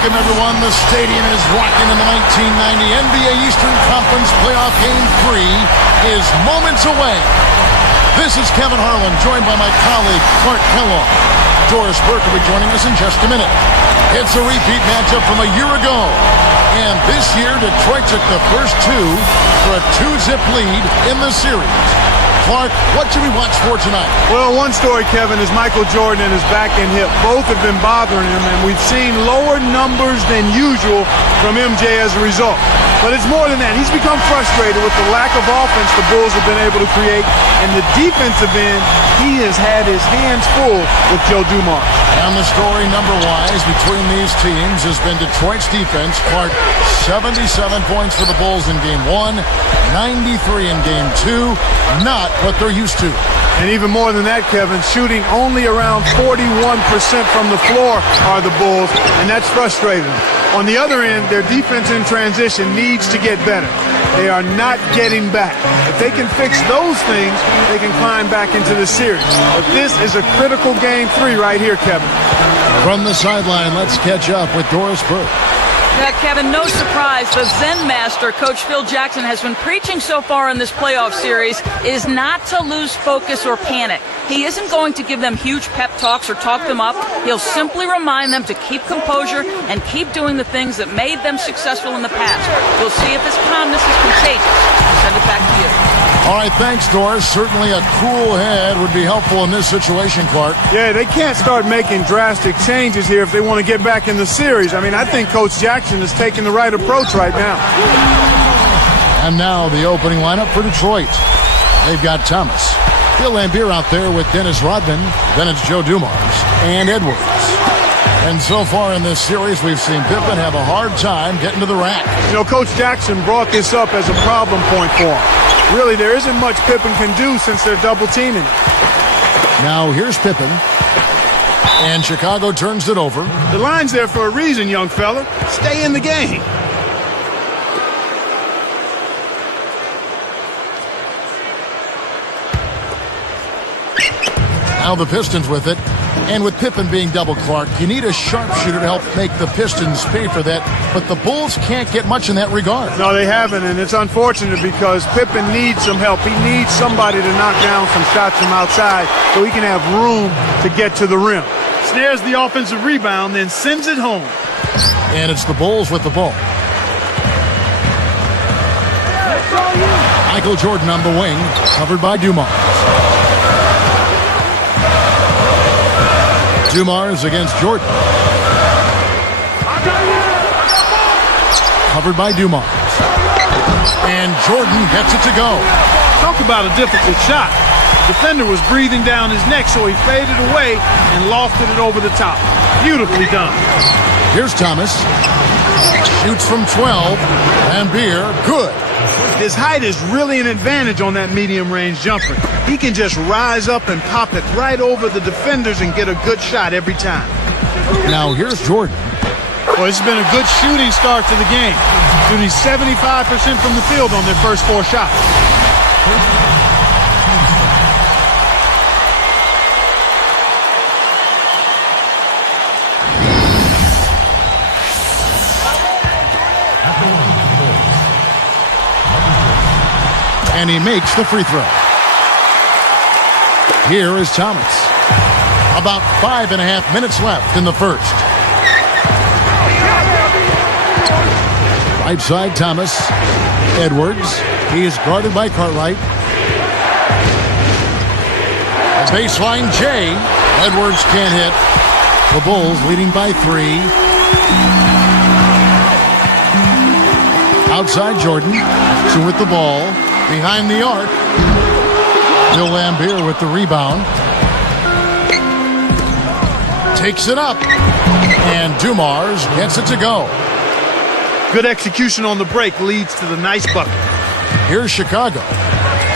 Welcome, everyone. The stadium is rocking in the 1990 NBA Eastern Conference Playoff Game 3 is moments away. This is Kevin Harlan, joined by my colleague, Clark Kellogg. Doris Burke will be joining us in just a minute. It's a repeat matchup from a year ago. And this year, Detroit took the first two for a 2-zip lead in the series. Clark, what should we watch for tonight? Well, one story, Kevin, is Michael Jordan and his back and hip. Both have been bothering him, and we've seen lower numbers than usual from MJ as a result. But it's more than that. He's become frustrated with the lack of offense the Bulls have been able to create. And the defensive end, he has had his hands full with Joe Dumars. And the story number-wise between these teams has been Detroit's defense. Clark, 77 points for the Bulls in Game 1, 93 in Game 2. Not what they're used to. And even more than that, Kevin, shooting only around 41% from the floor are the Bulls, and that's frustrating. On the other end, their defense in transition needs to get better. They are not getting back. If they can fix those things, they can climb back into the series. But this is a critical Game 3 right here, Kevin. From the sideline, let's catch up with Doris Burke. Yeah, Kevin, no surprise, the Zen master, Coach Phil Jackson, has been preaching so far in this playoff series is not to lose focus or panic. He isn't going to give them huge pep talks or talk them up. He'll simply remind them to keep composure and keep doing the things that made them successful in the past. We'll see if his calmness is contagious. I'll send it back to you. All right, thanks, Doris. Certainly a cool head would be helpful in this situation, Clark. Yeah, they can't start making drastic changes here if they want to get back in the series. I mean, I think Coach Jackson is taking the right approach right now. And now the opening lineup for Detroit. They've got Thomas, Bill Laimbeer out there with Dennis Rodman. Then it's Joe Dumars and Edwards. And so far in this series, we've seen Pippen have a hard time getting to the rack. You know, Coach Jackson brought this up as a problem point for him. Really, there isn't much Pippen can do since they're double teaming. Now here's Pippen. And Chicago turns it over. The line's there for a reason, young fella. Stay in the game. Now the Pistons with it. And with Pippen being double Clark, you need a sharpshooter to help make the Pistons pay for that. But the Bulls can't get much in that regard. No, they haven't, and it's unfortunate because Pippen needs some help. He needs somebody to knock down some shots from outside so he can have room to get to the rim. Snares the offensive rebound, then sends it home. And it's the Bulls with the ball. Michael Jordan on the wing, covered by Dumars. Dumars against Jordan. Covered by Dumars. And Jordan gets it to go. Talk about a difficult shot. The defender was breathing down his neck, so he faded away and lofted it over the top. Beautifully done. Here's Thomas. Shoots from 12. Laimbeer, good. His height is really an advantage on that medium-range jumper. He can just rise up and pop it right over the defenders and get a good shot every time. Now here's Jordan. Well, it's been a good shooting start to the game. Shooting 75% from the field on their first 4 shots. And he makes the free throw. Here is Thomas. About 5.5 minutes left in the first. Right side, Thomas. Edwards. He is guarded by Cartwright. Baseline, Jay. Edwards can't hit. The Bulls leading by 3. Outside, Jordan. So with the ball. Behind the arc. Bill Laimbeer with the rebound. Takes it up. And Dumars gets it to go. Good execution on the break leads to the nice bucket. Here's Chicago.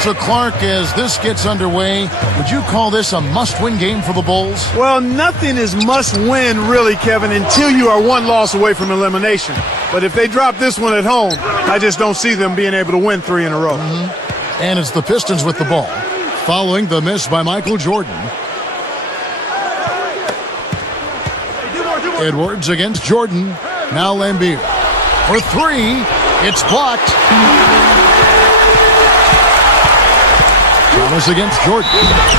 So, Clark, as this gets underway, would you call this a must-win game for the Bulls? Well, nothing is must-win, really, Kevin, until you are 1 loss away from elimination. But if they drop this one at home, I just don't see them being able to win 3 in a row. And it's the Pistons with the ball, following the miss by Michael Jordan. Edwards against Jordan. Now Lambier for three. It's blocked. Thomas against Jordan.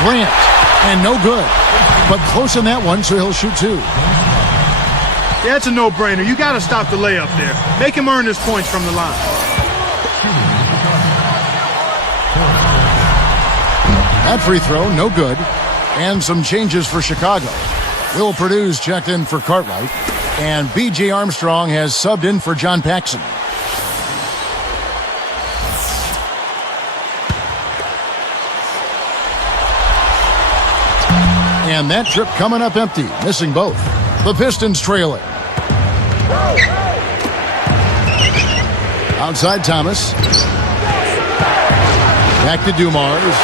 Grant. And no good. But close on that one, so he'll shoot two. Yeah, it's a no-brainer. You got to stop the layup there. Make him earn his points from the line. That free throw, no good. And some changes for Chicago. Will Purdue's checked in for Cartwright. And B.J. Armstrong has subbed in for John Paxson. And that trip coming up empty, missing both. The Pistons trailing. Outside Thomas. Back to Dumars.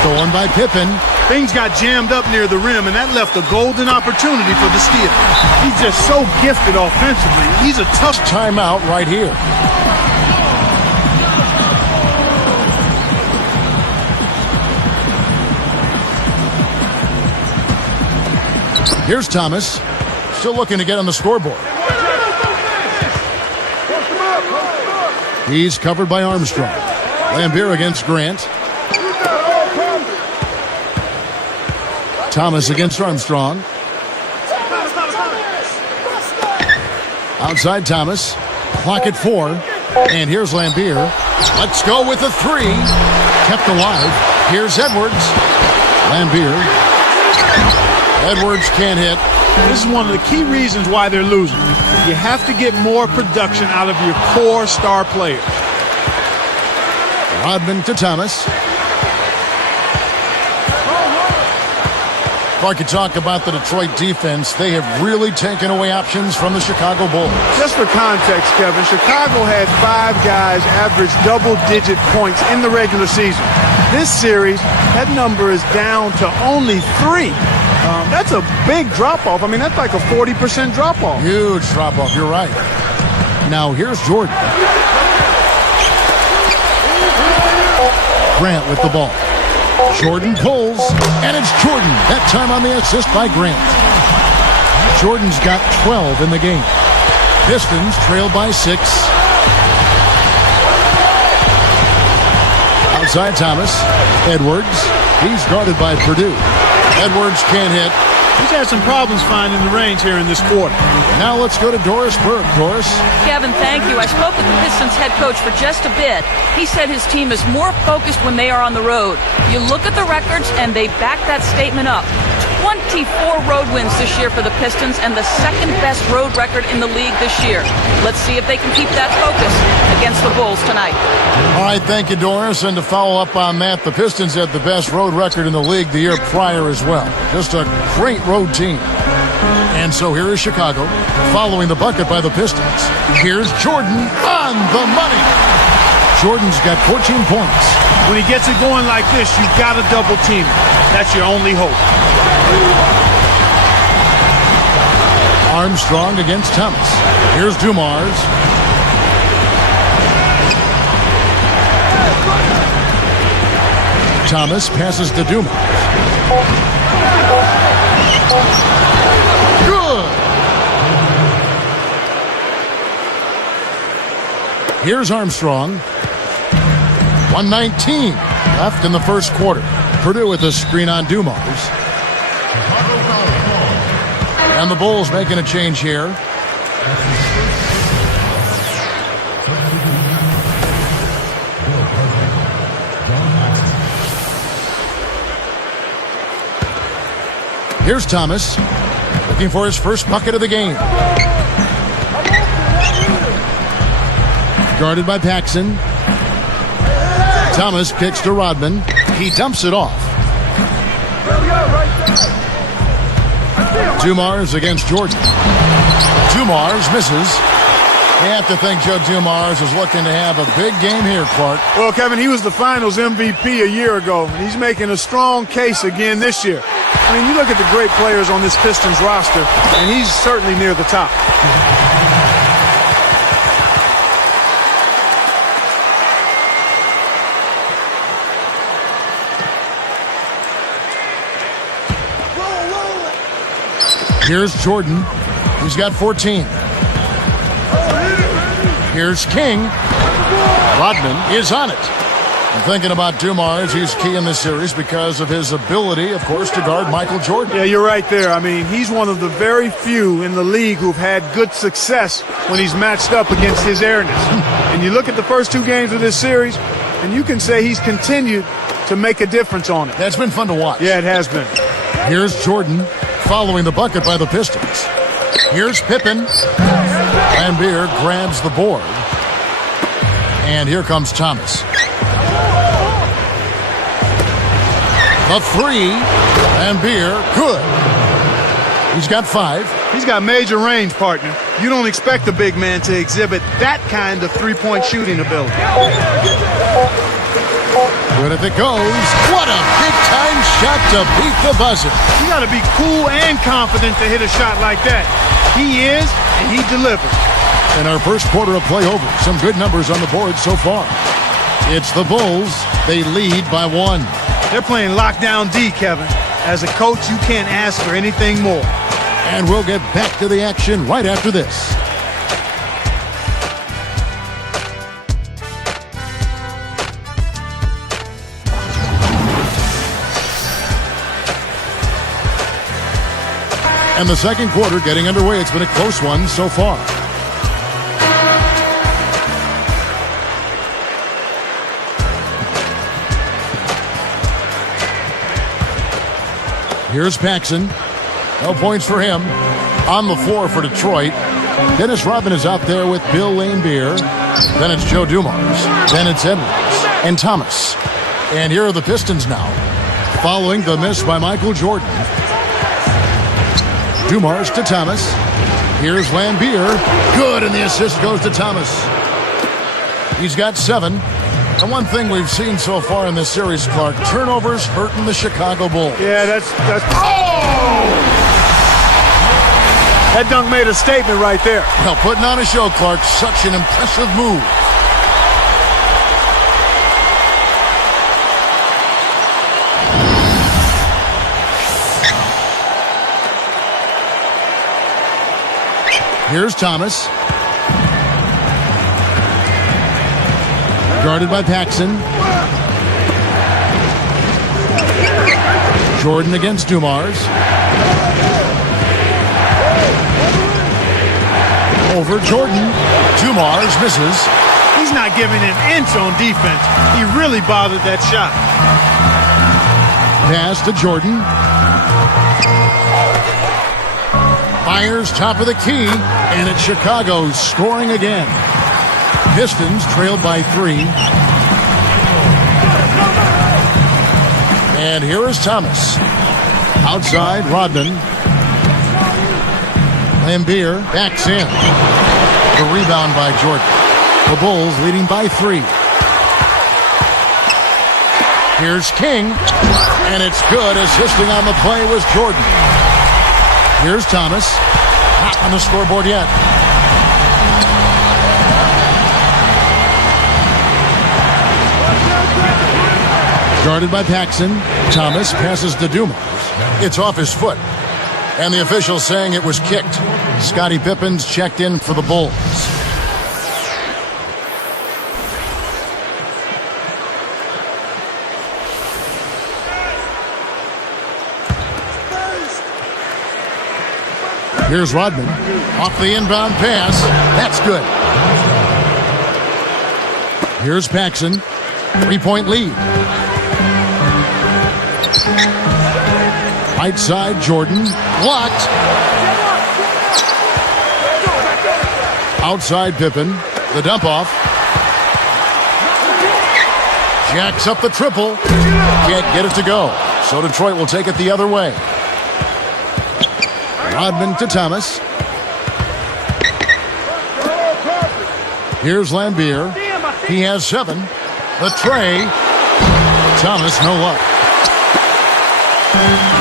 Stolen by Pippen. Things got jammed up near the rim, and that left a golden opportunity for the steal. He's just so gifted offensively. He's a tough timeout right here. Here's Thomas, still looking to get on the scoreboard. He's covered by Armstrong. Lambier against Grant. Thomas against Armstrong. Outside Thomas. Clock at 4. And here's Lambier. Let's go with a three. Kept alive. Here's Edwards. Lambier. Edwards can't hit. This is one of the key reasons why they're losing. You have to get more production out of your core star players. Rodman to Thomas. If I could talk about the Detroit defense, they have really taken away options from the Chicago Bulls. Just for context, Kevin, Chicago had 5 guys average double-digit points in the regular season. This series, that number is down to only 3. That's a big drop-off. I mean, that's like a 40% drop-off. Huge drop-off. You're right. Now, here's Jordan. Grant with the ball. Jordan pulls, and it's Jordan. That time on the assist by Grant. Jordan's got 12 in the game. Pistons trail by 6. Outside Thomas. Edwards. He's guarded by Purdue. Edwards can't hit. He's had some problems finding the range here in this quarter. Now let's go to Doris Burke. Doris. Kevin, thank you. I spoke with the Pistons head coach for just a bit. He said his team is more focused when they are on the road. You look at the records, and they back that statement up. 24 road wins this year for the Pistons and the second best road record in the league this year. Let's see if they can keep that focus against the Bulls tonight. All right, thank you, Doris. And to follow up on that, the Pistons had the best road record in the league the year prior as well. Just a great road team. And so here is Chicago following the bucket by the Pistons. Here's Jordan on the money. Jordan's got 14 points. When he gets it going like this, you've got to double team him. That's your only hope. Armstrong against Thomas. Here's Dumars. Thomas passes to Dumars. Good. Here's Armstrong. 1:19 left in the first quarter. Purdue with a screen on Dumars. And the Bulls making a change here. Here's Thomas, looking for his first bucket of the game. Guarded by Paxson. Thomas kicks to Rodman. He dumps it off. Dumars against Jordan. Dumars misses. You have to think Joe Dumars is looking to have a big game here, Clark. Well, Kevin, he was the Finals MVP a year ago, and he's making a strong case again this year. I mean, you look at the great players on this Pistons roster, and he's certainly near the top. Here's Jordan. He's got 14. Here's King. Rodman is on it. I'm thinking about Dumars. He's key in this series because of his ability, of course, to guard Michael Jordan. Yeah, you're right there. I mean, he's one of the very few in the league who've had good success when he's matched up against his airness. And you look at the first 2 games of this series, and you can say he's continued to make a difference on it. That's been fun to watch. Yeah, it has been. Here's Jordan following the bucket by the Pistons. Here's Pippen. Lambeer grabs the board. And here comes Thomas. The 3, Lambeer, good. He's got 5. He's got major range, partner. You don't expect a big man to exhibit that kind of three-point shooting ability. Good if it goes. What a big-time shot to beat the buzzer. You got to be cool and confident to hit a shot like that. He is, and he delivers. In our first quarter of play over, some good numbers on the board so far. It's the Bulls. They lead by 1. They're playing lockdown D, Kevin. As a coach, you can't ask for anything more. And we'll get back to the action right after this. And the second quarter getting underway. It's been a close one so far. Here's Paxson. No points for him. On the floor for Detroit. Dennis Rodman is out there with Bill Lambeer. Then it's Joe Dumars. Then it's Edwards and Thomas. And here are the Pistons now, following the miss by Michael Jordan. Dumars to Thomas. Here's Lambeer. Good, and the assist goes to Thomas. He's got 7. And one thing we've seen so far in this series, Clark, turnovers hurting the Chicago Bulls. Yeah, that's oh! That dunk made a statement right there. Well, putting on a show, Clark. Such an impressive move. Here's Thomas. Guarded by Paxson. Jordan against Dumars. Over Jordan. Dumars misses. He's not giving an inch on defense. He really bothered that shot. Pass to Jordan. Fires top of the key, and it's Chicago scoring again. Pistons trailed by 3. And here is Thomas. Outside, Rodman. Lambeer backs in. The rebound by Jordan. The Bulls leading by 3. Here's King. And it's good. Assisting on the play was Jordan. Here's Thomas. Not on the scoreboard yet. Guarded by Paxson. Thomas passes to Dumars. It's off his foot. And the official saying it was kicked. Scottie Pippen's checked in for the Bulls. Here's Rodman. Off the inbound pass. That's good. Here's Paxson. 3-point lead. Right side, Jordan. Blocked. Outside, Pippen. The dump off. Jacks up the triple. Can't get it to go. So Detroit will take it the other way. Rodman to Thomas. Here's Lambeer. He has 7. The tray. Thomas, no luck.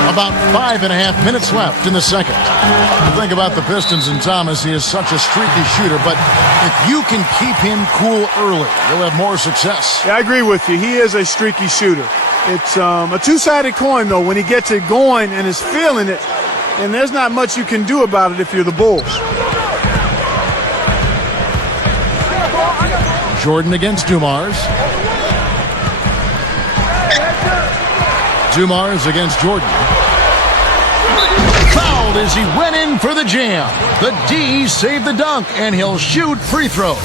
About 5.5 minutes left in the second. The thing about the Pistons and Thomas, he is such a streaky shooter, but if you can keep him cool early, you'll have more success. Yeah, I agree with you. He is a streaky shooter. It's a two-sided coin, though. When he gets it going and is feeling it, and there's not much you can do about it if you're the Bulls. Jordan against Dumars. Dumars against Jordan. Fouled as he went in for the jam. The D saved the dunk, and he'll shoot free throws.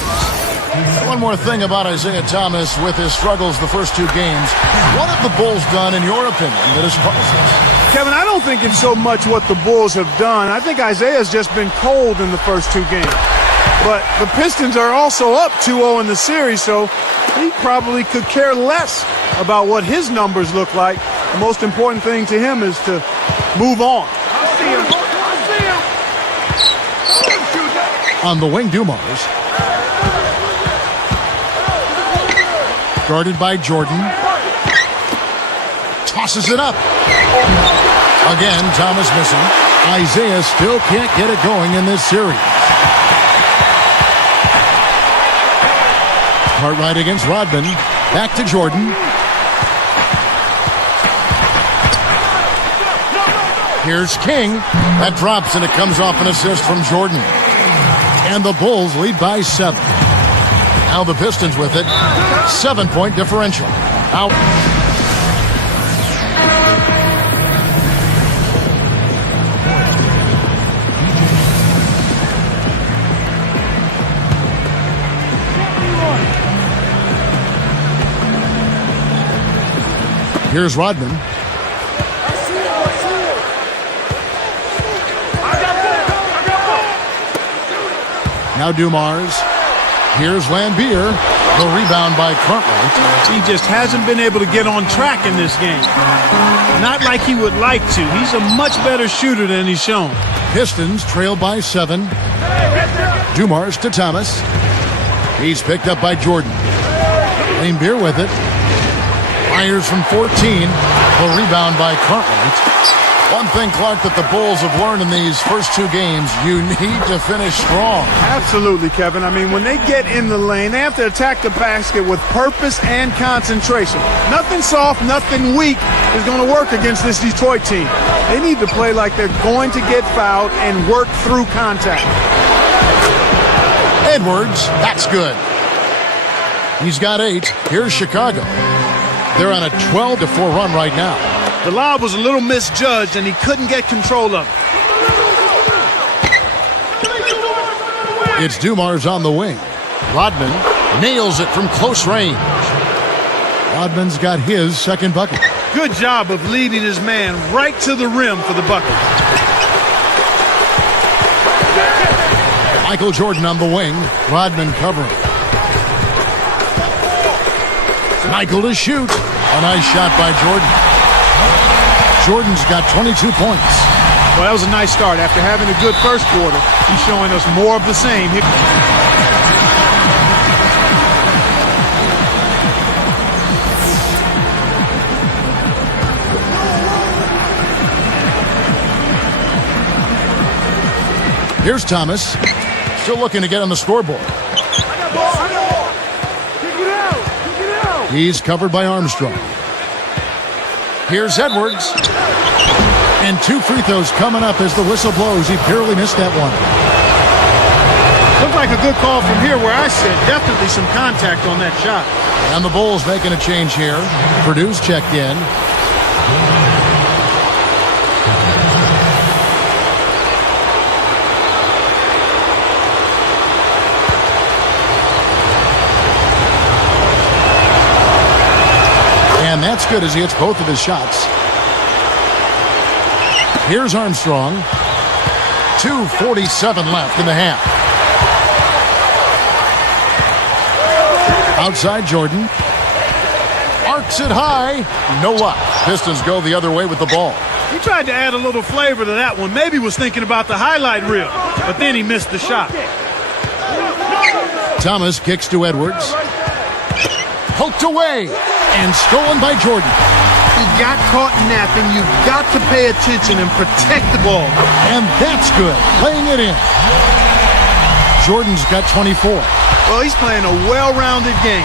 One more thing about Isaiah Thomas with his struggles the first two games. What have the Bulls done, in your opinion, that has caused this? Kevin, I don't think it's so much what the Bulls have done. I think Isaiah's just been cold in the first two games. But the Pistons are also up 2-0 in the series, so he probably could care less about what his numbers look like. The most important thing to him is to move on. On the wing, Dumars. Guarded by Jordan. Tosses it up. Again, Thomas missing. Isaiah still can't get it going in this series. Cartwright against Rodman. Back to Jordan. Here's King. That drops, and it comes off an assist from Jordan. And the Bulls lead by 7. Now the Pistons with it. 7-point differential. Out. Here's Rodman. Now Dumars. Here's Lambier. The rebound by Cartwright. He just hasn't been able to get on track in this game. Not like he would like to. He's a much better shooter than he's shown. Pistons trail by 7. Dumars to Thomas. He's picked up by Jordan. Lambier with it. Fires from 14. The rebound by Cartwright. One thing, Clark, that the Bulls have learned in these first two games, you need to finish strong. Absolutely, Kevin. I mean, when they get in the lane, they have to attack the basket with purpose and concentration. Nothing soft, nothing weak is going to work against this Detroit team. They need to play like they're going to get fouled and work through contact. Edwards, that's good. He's got 8. Here's Chicago. They're on a 12-4 run right now. The lob was a little misjudged, and he couldn't get control of it. It's Dumars on the wing. Rodman nails it from close range. Rodman's got his second bucket. Good job of leading his man right to the rim for the bucket. Michael Jordan on the wing. Rodman covering. Michael to shoot. A nice shot by Jordan. Jordan's got 22 points. Well, that was a nice start. After having a good first quarter, he's showing us more of the same. Here's Thomas. Still looking to get on the scoreboard. He's covered by Armstrong. Here's Edwards. And 2 free throws coming up as the whistle blows. He barely missed that one. Looked like a good call from here where I sit. Definitely some contact on that shot. And the Bulls making a change here. Purdue's checked in. And that's good as he hits both of his shots. Here's Armstrong. 2:47 left in the half. Outside Jordan. Arcs it high. No luck. Pistons go the other way with the ball. He tried to add a little flavor to that one. Maybe was thinking about the highlight reel, but then he missed the shot. Thomas kicks to Edwards. Poked away and stolen by Jordan. He got caught napping. You've got to pay attention and protect the ball. And that's good. Playing it in. Jordan's got 24. Well, he's playing a well-rounded game,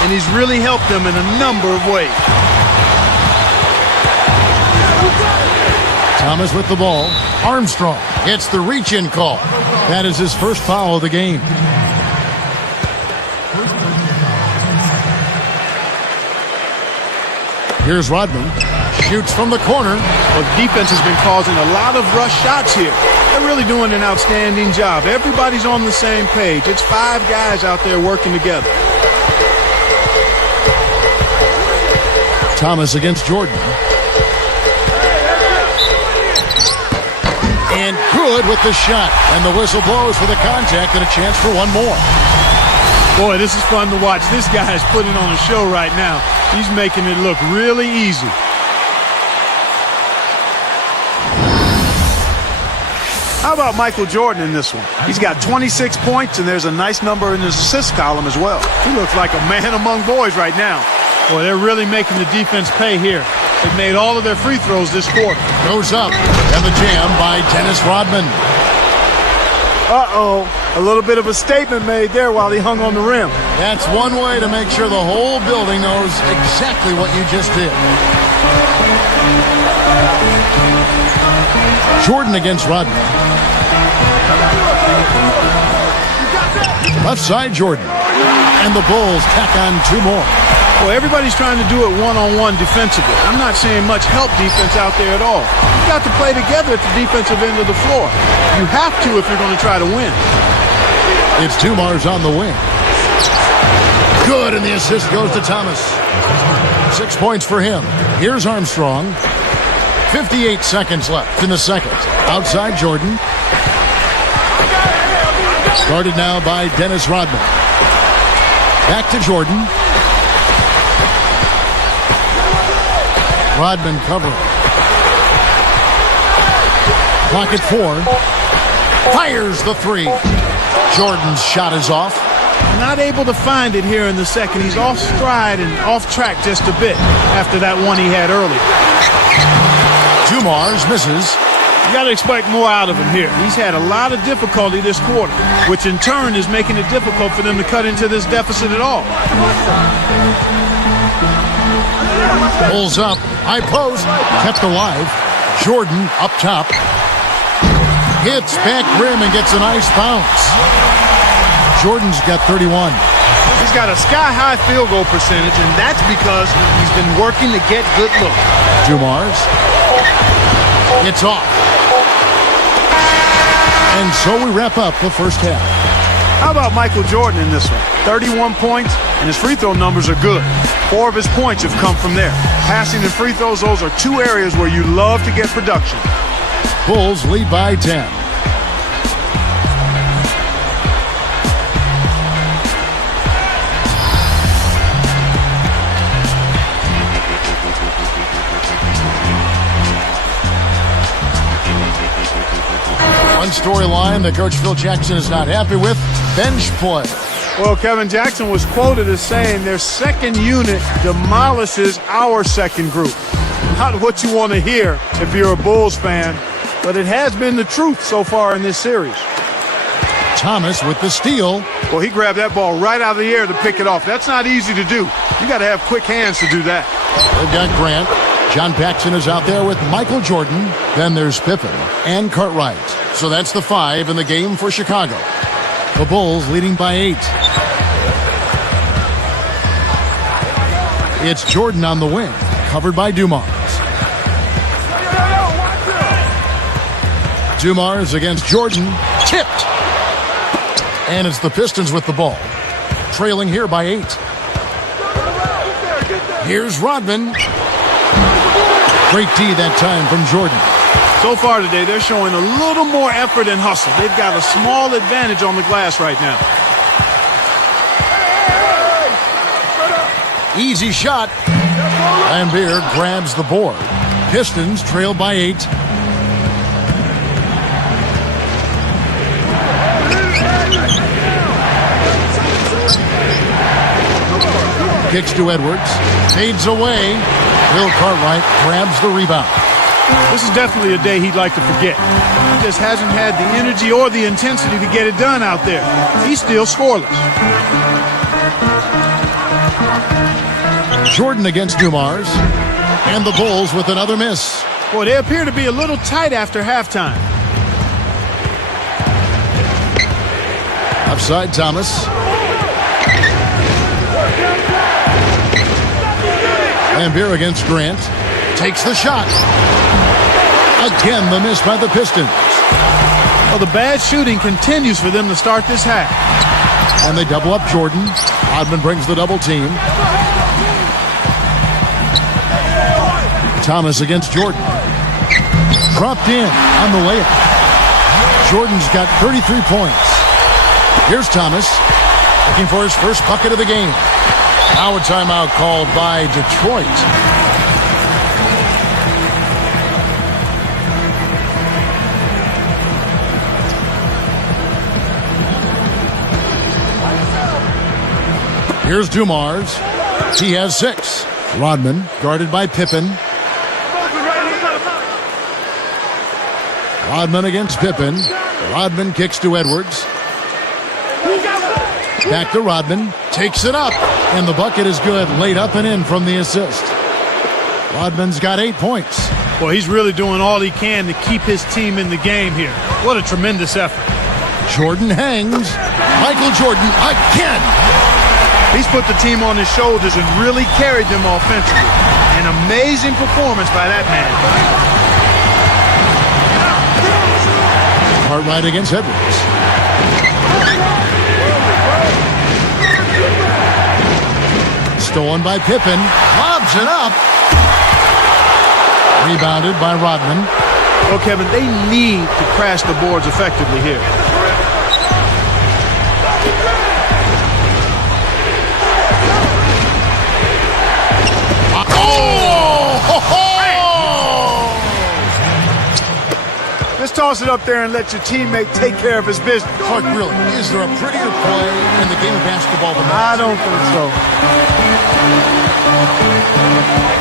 and he's really helped them in a number of ways. Thomas with the ball. Armstrong hits the reach-in call. That is his first foul of the game. Here's Rodman. Shoots from the corner. Well, the defense has been causing a lot of rush shots here. They're really doing an outstanding job. Everybody's on the same page. It's 5 guys out there working together. Thomas against Jordan. And good with the shot. And the whistle blows for the contact and a chance for one more. Boy, this is fun to watch. This guy is putting on a show right now. He's making it look really easy. How about Michael Jordan in this one? He's got 26 points, and there's a nice number in his assist column as well. He looks like a man among boys right now. Boy, they're really making the defense pay here. They've made all of their free throws this quarter. Goes up, and the jam by Dennis Rodman. Uh-oh, a little bit of a statement made there while he hung on the rim. That's one way to make sure the whole building knows exactly what you just did. Jordan against Rodman. Left side Jordan. And the Bulls tack on 2 more. Well, everybody's trying to do it one-on-one defensively. I'm not seeing much help defense out there at all. You've got to play together at the defensive end of the floor. You have to if you're going to try to win. It's Dumars on the wing. Good, and the assist goes to Thomas. 6 points for him. Here's Armstrong. 58 seconds left in the second. Outside Jordan. Started now by Dennis Rodman. Back to Jordan. Rodman covering. Clock at 4. Fires the 3. Jordan's shot is off. Not able to find it here in the second. He's off stride and off track just a bit after that one he had earlier. Dumars misses. You got to expect more out of him here. He's had a lot of difficulty this quarter, which in turn is making it difficult for them to cut into this deficit at all. Pulls up. High post. Kept alive. Jordan up top. Hits back rim and gets a nice bounce. Jordan's got 31. He's got a sky-high field goal percentage, and that's because he's been working to get good looks. Dumars. It's off. And so we wrap up the first half. How about Michael Jordan in this one? 31 points, and his free throw numbers are good. 4 of his points have come from there. Passing and free throws, those are 2 areas where you love to get production. Bulls lead by 10. One storyline that Coach Phil Jackson is not happy with, bench play. Well, Kevin Jackson was quoted as saying their second unit demolishes our second group. Not what you want to hear if you're a Bulls fan, but it has been the truth so far in this series. Thomas with the steal. Well, he grabbed that ball right out of the air to pick it off. That's not easy to do. You got to have quick hands to do that. They've got Grant. John Paxson is out there with Michael Jordan. Then there's Pippen and Cartwright. So that's the 5 in the game for Chicago. The Bulls leading by 8. It's Jordan on the wing, covered by Dumars. Dumars against Jordan, tipped. And it's the Pistons with the ball, trailing here by 8. Here's Rodman. Great D that time from Jordan. So far today, they're showing a little more effort and hustle. They've got a small advantage on the glass right now. Easy shot. Lambeer grabs the board. Pistons trail by 8. Kicks to Edwards. Fades away. Will Cartwright grabs the rebound. This is definitely a day he'd like to forget. He just hasn't had the energy or the intensity to get it done out there. He's still scoreless. Jordan against Dumars. And the Bulls with another miss. Boy, they appear to be a little tight after halftime. Outside Thomas. Lambier against Grant. Takes the shot. Again, the miss by the Pistons. Well, the bad shooting continues for them to start this half. And they double up Jordan. Rodman brings the double team. Thomas against Jordan. Dropped in on the layup. Jordan's got 33 points. Here's Thomas looking for his first bucket of the game. Now a timeout called by Detroit. Here's Dumars. He has 6. Rodman guarded by Pippen. Rodman against Pippen. Rodman kicks to Edwards. Back to Rodman. Takes it up. And the bucket is good. Laid up and in from the assist. Rodman's got 8 points. Well, he's really doing all he can to keep his team in the game here. What a tremendous effort. Jordan hangs. Michael Jordan again. He's put the team on his shoulders and really carried them offensively. An amazing performance by that man. Cartwright against Edwards. Stolen by Pippen. Lobs it up. Rebounded by Rodman. Well, Kevin, they need to crash the boards effectively here. Just toss it up there and let your teammate take care of his business. Clark, really, is there a prettier play in the game of basketball than that? I don't think so.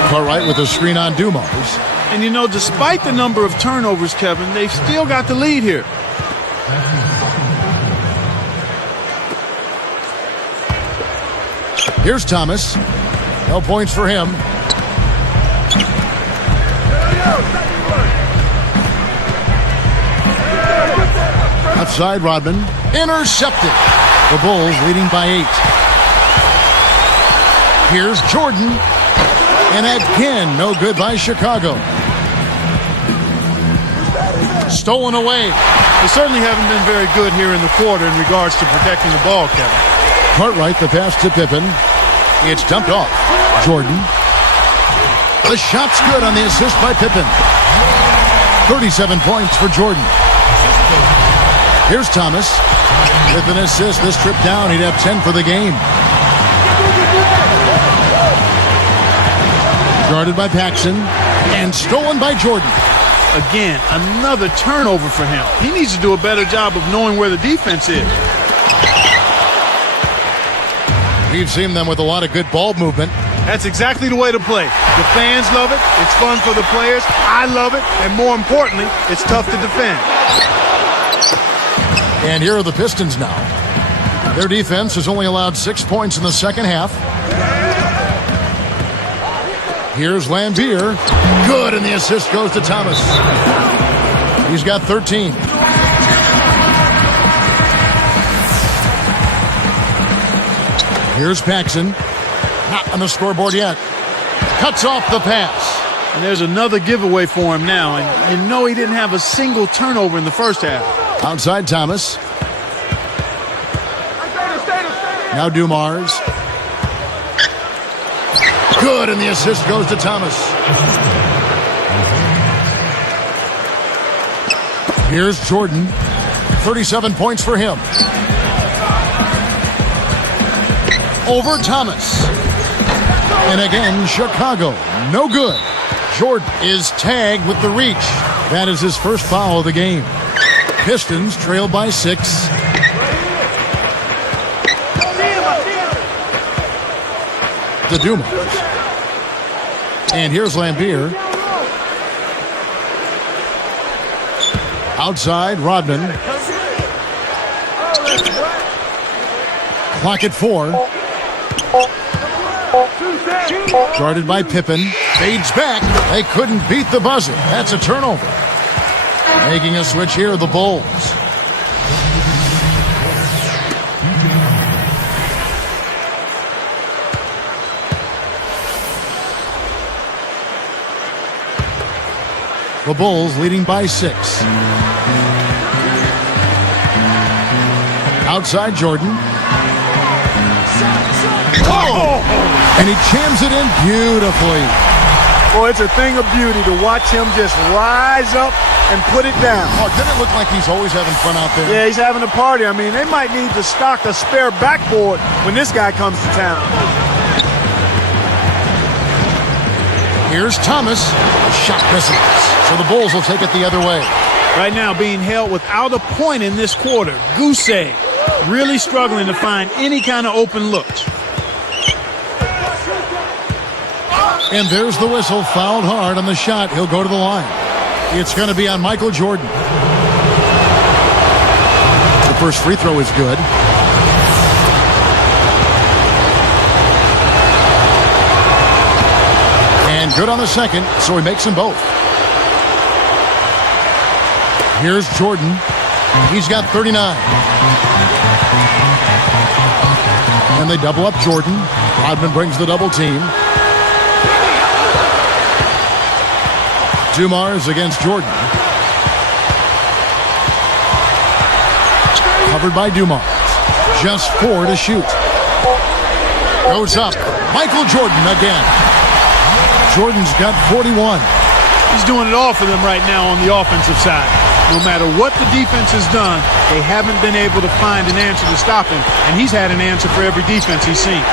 Cartwright with a screen on Dumars. And you know, despite the number of turnovers, Kevin, they've still got the lead here. Here's Thomas. No points for him. Outside Rodman. Intercepted. The Bulls leading by 8. Here's Jordan. And again, no good by Chicago. Stolen away. They certainly haven't been very good here in the quarter in regards to protecting the ball, Kevin. Cartwright, the pass to Pippen. It's dumped off. Jordan. The shot's good on the assist by Pippen. 37 points for Jordan. Here's Thomas. With an assist this trip down, he'd have 10 for the game. Guarded by Paxson. And stolen by Jordan. Again, another turnover for him. He needs to do a better job of knowing where the defense is. We've seen them with a lot of good ball movement. That's exactly the way to play. The fans love it. It's fun for the players. I love it. And more importantly, it's tough to defend. And here are the Pistons now. Their defense has only allowed 6 points in the second half. Here's Lambier. Good, and the assist goes to Thomas. He's got 13. Here's Paxson. Not on the scoreboard yet. Cuts off the pass. And there's another giveaway for him now. And you know he didn't have a single turnover in the first half. Outside Thomas. Now Dumars. Good, and the assist goes to Thomas. Here's Jordan. 37 points for him. Over Thomas. And again, Chicago. No good. Jordan is tagged with the reach. That is his first foul of the game. Pistons trail by 6. To Dumars. And here's Lambier. Outside, Rodman. Clock at 4. Guarded by Pippen. Fades back. They couldn't beat the buzzer. That's a turnover. Making a switch here, the Bulls. The Bulls leading by 6. Outside Jordan. Oh! And he jams it in beautifully. Boy, it's a thing of beauty to watch him just rise up and put it down. Oh, doesn't it look like he's always having fun out there? Yeah, he's having a party. I mean, they might need to stock a spare backboard when this guy comes to town. Here's Thomas. Shot misses. So the Bulls will take it the other way. Right now being held without a point in this quarter. Goose egg. Really struggling to find any kind of open looks. And there's the whistle. Fouled hard on the shot. He'll go to the line. It's going to be on Michael Jordan. The first free throw is good. And good on the second, so he makes them both. Here's Jordan. He's got 39. And they double up Jordan. Rodman brings the double team. Dumars against Jordan. Covered by Dumars. Just 4 to shoot. Goes up. Michael Jordan again. Jordan's got 41. He's doing it all for them right now on the offensive side. No matter what the defense has done, they haven't been able to find an answer to stop him, and he's had an answer for every defense he's seen.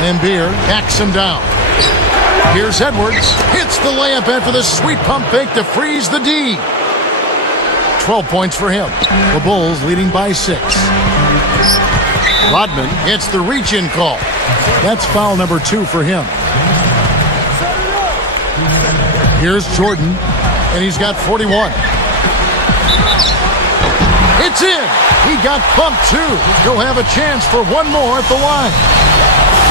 Lambeer backs him down. Here's Edwards. Hits the layup after the sweet pump fake to freeze the D. 12 points for him. The Bulls leading by 6. Rodman hits the reach-in call. That's foul number 2 for him. Here's Jordan, and he's got 41. It's in. He got bumped too. He'll have a chance for one more at the line.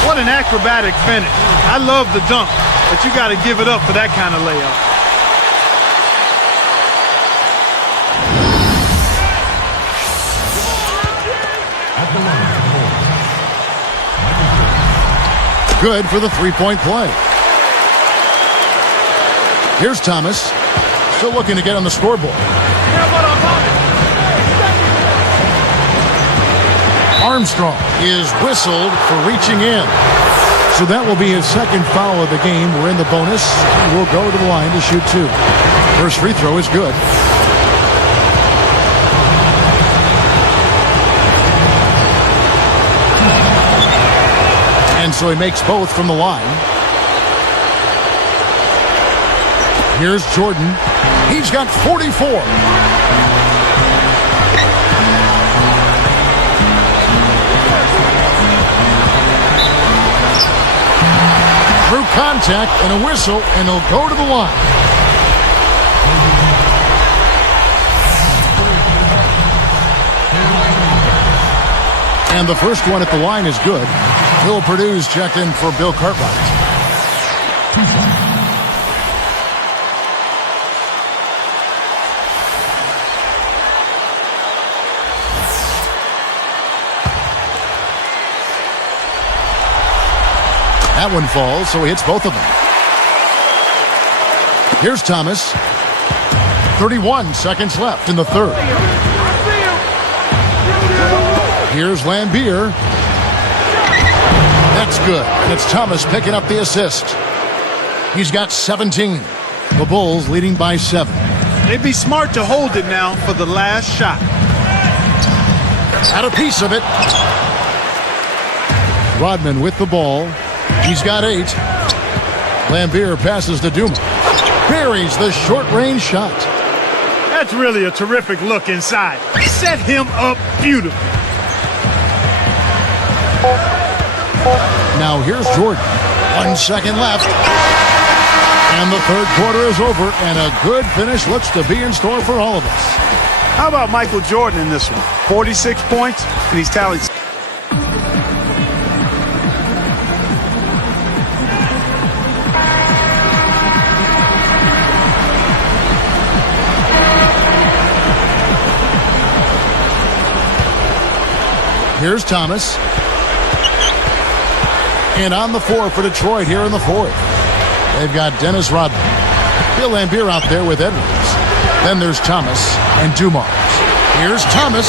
What an acrobatic finish. I love the dunk, but you got to give it up for that kind of layup. Good for the three-point play. Here's Thomas. Still looking to get on the scoreboard. Armstrong is whistled for reaching in. So that will be his second foul of the game. We're in the bonus. We'll go to the line to shoot 2. First free throw is good. And so he makes both from the line. Here's Jordan. He's got 44. Through contact and a whistle, and he'll go to the line. And the first one at the line is good. Bill Purdue's checked in for Bill Cartwright. That one falls, so he hits both of them. Here's Thomas. 31 seconds left in the third. Here's Lambeer. That's good. And it's Thomas picking up the assist. He's got 17. The Bulls leading by 7. They'd be smart to hold it now for the last shot. Had a piece of it. Rodman with the ball. He's got 8. Lambeer passes to Duma. Buries the short-range shot. That's really a terrific look inside. Set him up beautifully. Now here's Jordan. 1 second left. And the third quarter is over, and a good finish looks to be in store for all of us. How about Michael Jordan in this one? 46 points, and he's tallied. Here's Thomas. And on the floor for Detroit here in the fourth. They've got Dennis Rodman. Bill Laimbeer out there with Edwards. Then there's Thomas and Dumars. Here's Thomas.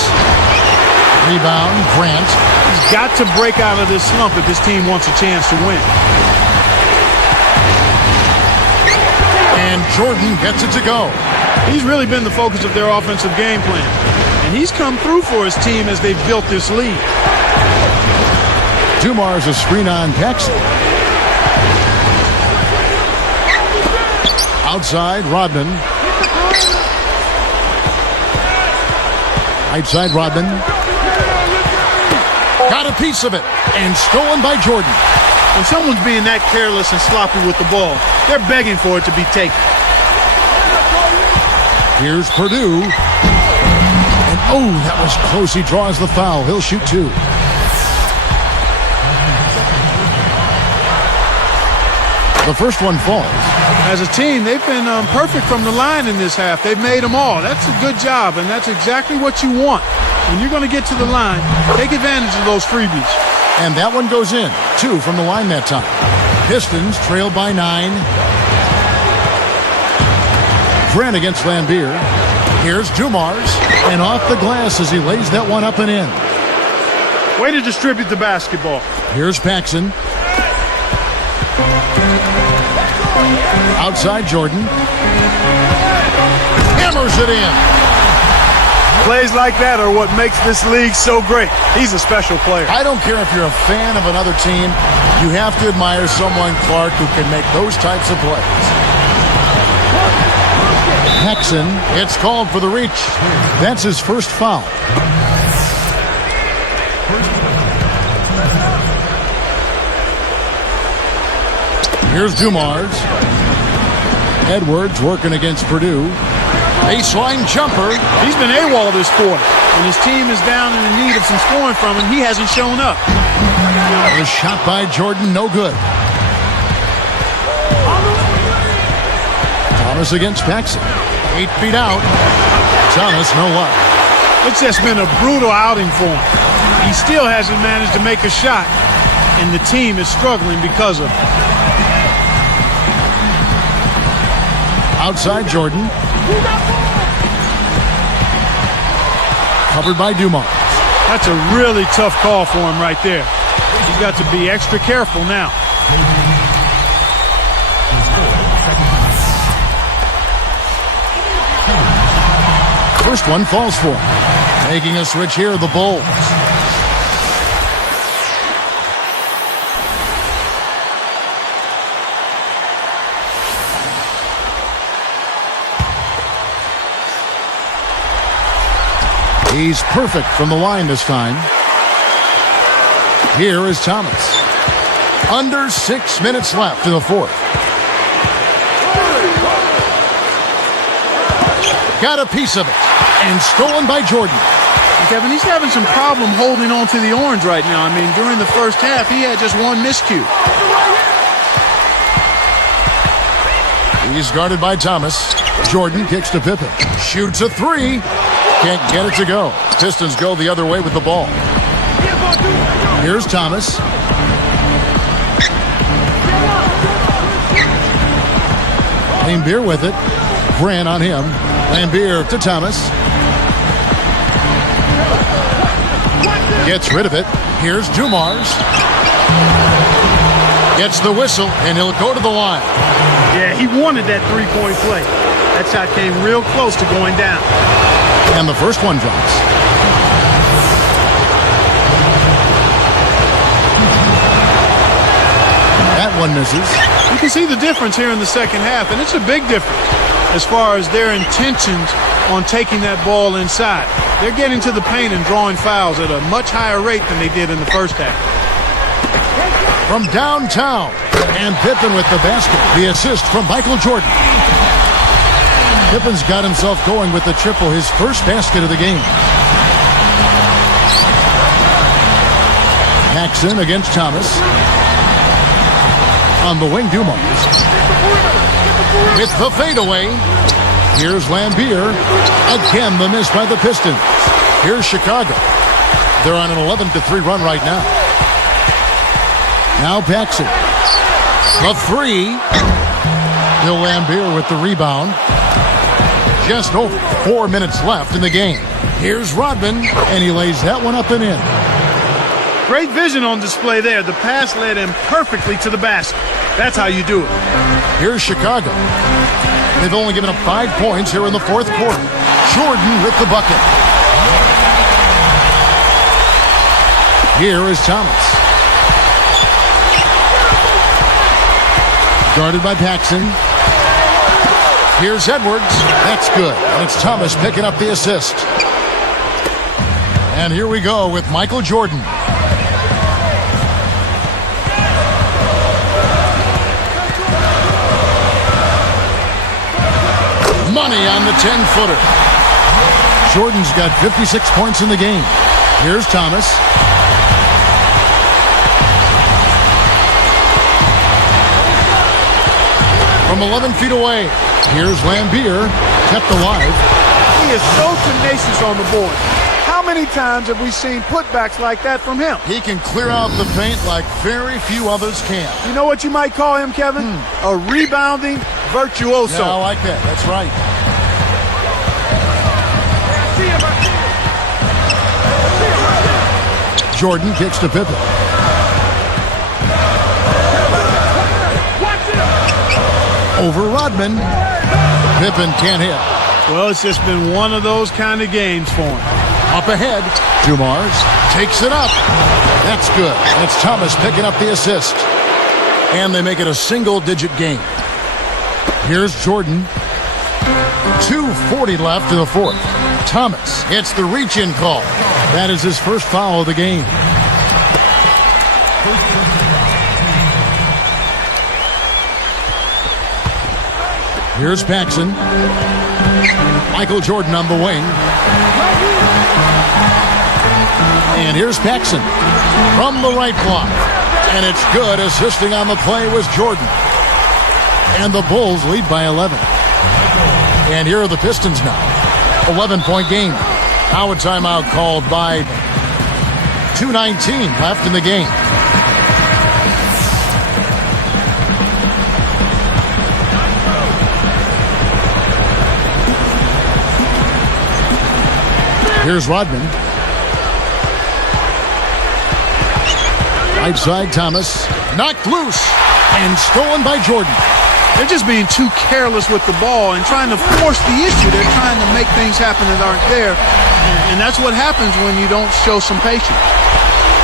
Rebound, Grant. He's got to break out of this slump if his team wants a chance to win. And Jordan gets it to go. He's really been the focus of their offensive game plan. And he's come through for his team as they've built this lead. Dumars a screen on Paxson. Outside, Rodman. Right side, Rodman. Got a piece of it. And stolen by Jordan. When someone's being that careless and sloppy with the ball, they're begging for it to be taken. Here's Purdue. And oh, that was close. He draws the foul. He'll shoot two. The first one falls. As a team, they've been perfect from the line in this half. They've made them all. That's a good job, and that's exactly what you want. When you're going to get to the line, take advantage of those freebies. And that one goes in. 2 from the line that time. Pistons trail by 9. Grant against Laimbeer. Here's Dumars. And off the glass as he lays that one up and in. Way to distribute the basketball. Here's Paxson. Outside Jordan. Hammers it in. Plays like that are what makes this league so great. He's a special player. I don't care if you're a fan of another team. You have to admire someone, Clark, who can make those types of plays. Paxson, it's called for the reach. That's his first foul. Here's Dumars. Edwards working against Purdue. Baseline jumper. He's been AWOL this quarter. When his team is down and in need of some scoring from him, he hasn't shown up. The shot by Jordan, no good. Thomas against Paxson. 8 feet out. Thomas, no luck. It's just been a brutal outing for him. He still hasn't managed to make a shot, and the team is struggling because of it. Outside Jordan. Covered by Dumars. That's a really tough call for him right there. He's got to be extra careful now. First one falls for him. Making a switch here, the Bulls. He's perfect from the line this time. Here is Thomas. Under 6 minutes left in the fourth. Got a piece of it. And stolen by Jordan. Kevin, he's having some problem holding on to the orange right now. I mean, during the first half, he had just one miscue. He's guarded by Thomas. Jordan kicks to Pippen. Shoots a 3. Can't get it to go. Pistons go the other way with the ball. Here's Thomas. Laimbeer with it. Grant on him. Laimbeer to Thomas. Gets rid of it. Here's Dumars. Gets the whistle, and he'll go to the line. Yeah, he wanted that three-point play. That shot came real close to going down. And the first one drops. That one misses. You can see the difference here in the second half, and it's a big difference as far as their intentions on taking that ball inside. They're getting to the paint and drawing fouls at a much higher rate than they did in the first half. From downtown, and Pippen with the basket. The assist from Michael Jordan. Pippen's got himself going with the triple, his first basket of the game. Paxson against Thomas. On the wing, Dumars. With the fadeaway. Here's Laimbeer. Again, the miss by the Pistons. Here's Chicago. They're on an 11-3 run right now. Now Paxson. The three. Bill Lambier with the rebound. Just over 4 minutes left in the game. Here's Rodman, and he lays that one up and in. Great vision on display there. The pass led him perfectly to the basket. That's how you do it. Here's Chicago. They've only given up 5 points here in the fourth quarter. Jordan with the bucket. Here is Thomas. Guarded by Paxson. Here's Edwards. That's good. And it's Thomas picking up the assist. And here we go with Michael Jordan. Money on the 10-footer. Jordan's got 56 points in the game. Here's Thomas. From 11 feet away, here's Lambier, kept alive. He is so tenacious on the board. How many times have we seen putbacks like that from him? He can clear out the paint like very few others can. You know what you might call him, Kevin? A rebounding virtuoso. Yeah, I like that. That's right. Jordan kicks to Pippen. Over Rodman. Pippen can't hit. Well, it's just been one of those kind of games for him. Up ahead, Dumars takes it up. That's good. That's Thomas picking up the assist. And they make it a single-digit game. Here's Jordan. 2:40 left in the fourth. Thomas hits the reach-in call. That is his first foul of the game. Here's Paxson. Michael Jordan on the wing. And here's Paxson from the right block. And it's good. Assisting on the play was Jordan. And the Bulls lead by 11. And here are the Pistons now. 11-point game. Now a timeout called by 2:19 left in the game. Here's Rodman. Right side, Thomas. Knocked loose and stolen by Jordan. They're just being too careless with the ball and trying to force the issue. They're trying to make things happen that aren't there. And that's what happens when you don't show some patience.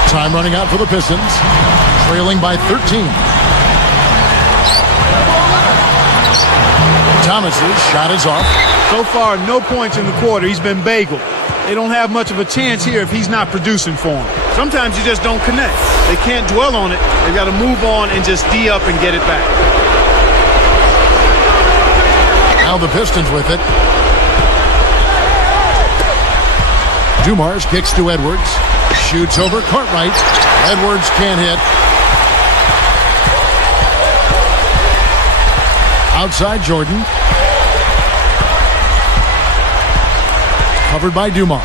Time running out for the Pistons. Trailing by 13. Thomas's shot is off. So far, no points in the quarter. He's been bageled. They don't have much of a chance here if he's not producing for them. Sometimes you just don't connect. They can't dwell on it. They've got to move on and just D up and get it back. Now the Pistons with it. Dumars kicks to Edwards. Shoots over Cartwright. Edwards can't hit. Outside Jordan. Covered by Dumars.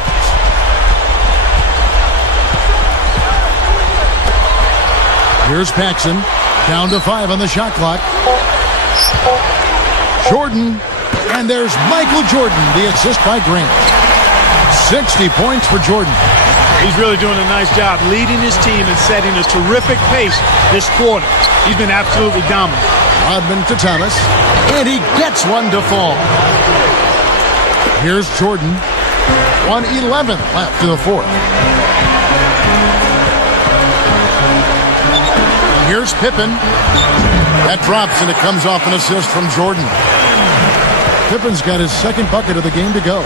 Here's Paxson. Down to 5 on the shot clock. Jordan. And there's Michael Jordan, the assist by Grant. 60 points for Jordan. He's really doing a nice job leading his team and setting a terrific pace this quarter. He's been absolutely dominant. Rodman to Thomas. And he gets one to fall. Here's Jordan. 1:11 left in the fourth. Here's Pippen. That drops and it comes off an assist from Jordan. Pippen's got his second bucket of the game to go.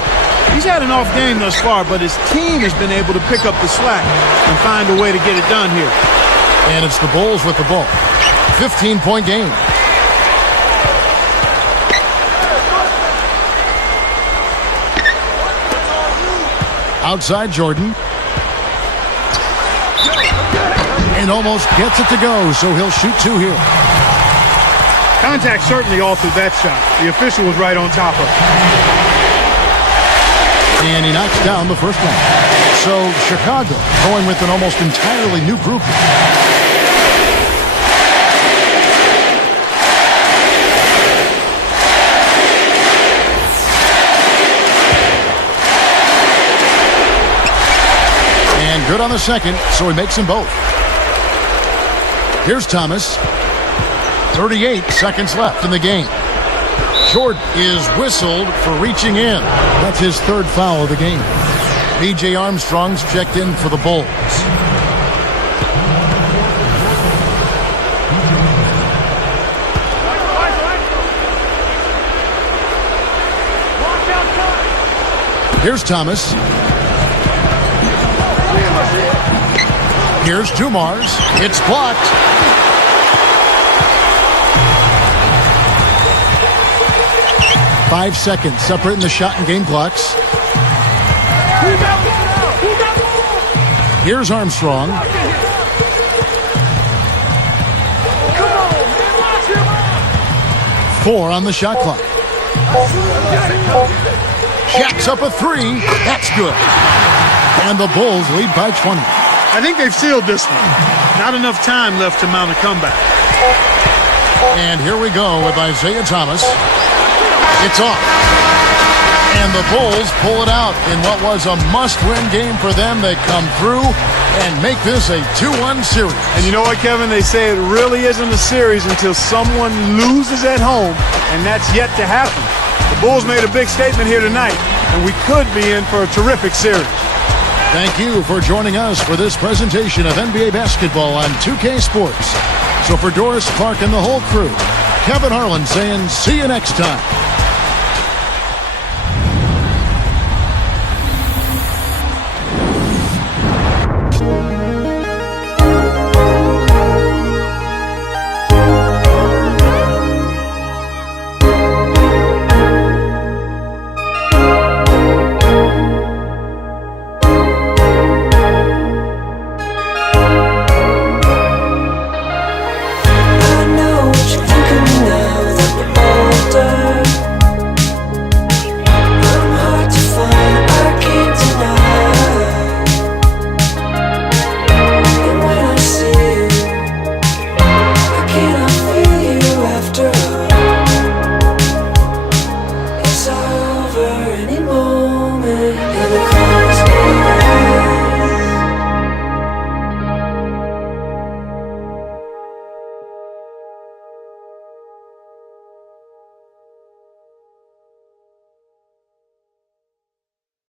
He's had an off game thus far, but his team has been able to pick up the slack and find a way to get it done here. And it's the Bulls with the ball. 15-point game. Outside Jordan. And almost gets it to go, so he'll shoot 2 here. Contact certainly all through that shot. The official was right on top of it. And he knocks down the first one. So Chicago going with an almost entirely new group. good on the second, so he makes them both. Here's Thomas. 38 seconds left in the game. Jordan is whistled for reaching in. That's his third foul of the game. B.J. Armstrong's checked in for the Bulls. Here's Thomas. Here's Dumars. It's blocked. Five seconds separating the shot and game clocks. Here's Armstrong. Four on the shot clock. Shaq's up a three. That's good. And the Bulls lead by 20. I think they've sealed this one. Not enough time left to mount a comeback. And here we go with Isaiah Thomas. It's off. And the Bulls pull it out in what was a must-win game for them. They come through and make this a 2-1 series. And you know what, Kevin? They say it really isn't a series until someone loses at home, and that's yet to happen. The Bulls made a big statement here tonight, and we could be in for a terrific series. Thank you for joining us for this presentation of NBA basketball on 2K Sports. So for Doris Clark and the whole crew, Kevin Harlan saying see you next time.